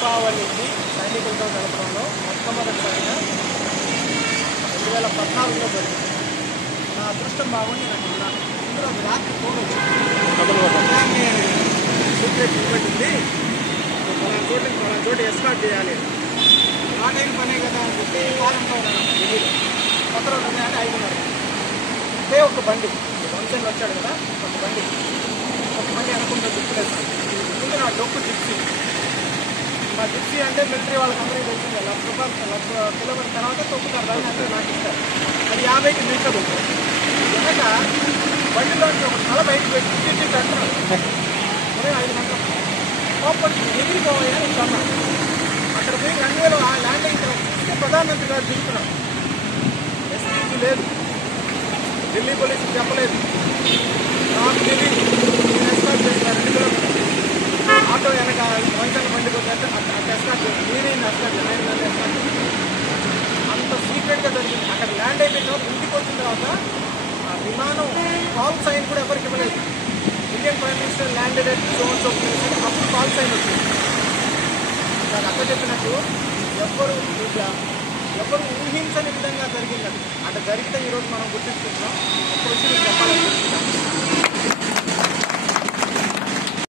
దీపావళికి సైనికులతో గడపడంలో మొట్టమొదటిసారిగా 2014లో జరిగింది. నా అదృష్టం బాగుండి నాకు ఉన్నాను. ఇందులో రాత్రి ఫోన్ వచ్చింది, సీక్రెట్ ఈవెంట్ ఉంది, మన చోటు ఎస్కార్ట్ చేయాలి. ఆ టైం పనే కదా అని చెప్పి వారంలో ఉన్నాను ఢిల్లీలో. కొత్త రోడ్డు ఉన్నాయంటే 5:30 ఒకే ఒక బండి వంశంలో వచ్చాడు కదా, ఒక బండి అనుకుంటా గుర్తులేదు. ముందు నా డొక్కు జిప్సీ. మా జిప్సీ అంటే మిలిటరీ వాళ్ళకి అందరికీ తెలిసింది, ₹1,00,000 కిలోమీటర్ తర్వాత తొక్కుతారు, దాన్ని అందరూ నాకు ఇస్తారు. అది 50కి నిలిచదు. వెనక బండిలోంచి ఒక తల బయటకు పెట్టి టికెట్ అంటున్నాడు. 5 గంటలు కోపం ఎగిరిపోయా అని అన్నాను. అక్కడ పోయి రన్వేలో ల్యాండ్ అయిన తర్వాత చూస్తే ప్రధానమంత్రి గారు దిగుతున్నాడు. ఎస్పీసీ లేదు, ఢిల్లీ పోలీసులు చెప్పలేదు, నాకు తెలియదు. నేను ఎస్కార్ట్ చేసిన 2 కిలోమీటర్లు ఆటో వెనక వంచన బండికి వచ్చాక ఎస్కార్ట్ చేసి నేనే ఎస్కార్ట్ చేశాను. అంత సీక్రెట్గా జరిగింది. అక్కడ ల్యాండ్ అయిపోయిన తర్వాత ఇంటికి వచ్చిన తర్వాత ఆ విమానం కాల్ సైన్ కూడా ఎవరికి ఇవ్వలేదు. Indian prime minister landed at so అప్పుడు కాల్ సైన్ వచ్చింది. నాకు అక్క చెప్పినట్టు ఎవ్వరు ఊహించని విధంగా జరిగింది. అది అక్కడ జరిగితే ఈరోజు మనం గుర్తించుకుంటున్నాం. ఒక్క విషయం చెప్పాలని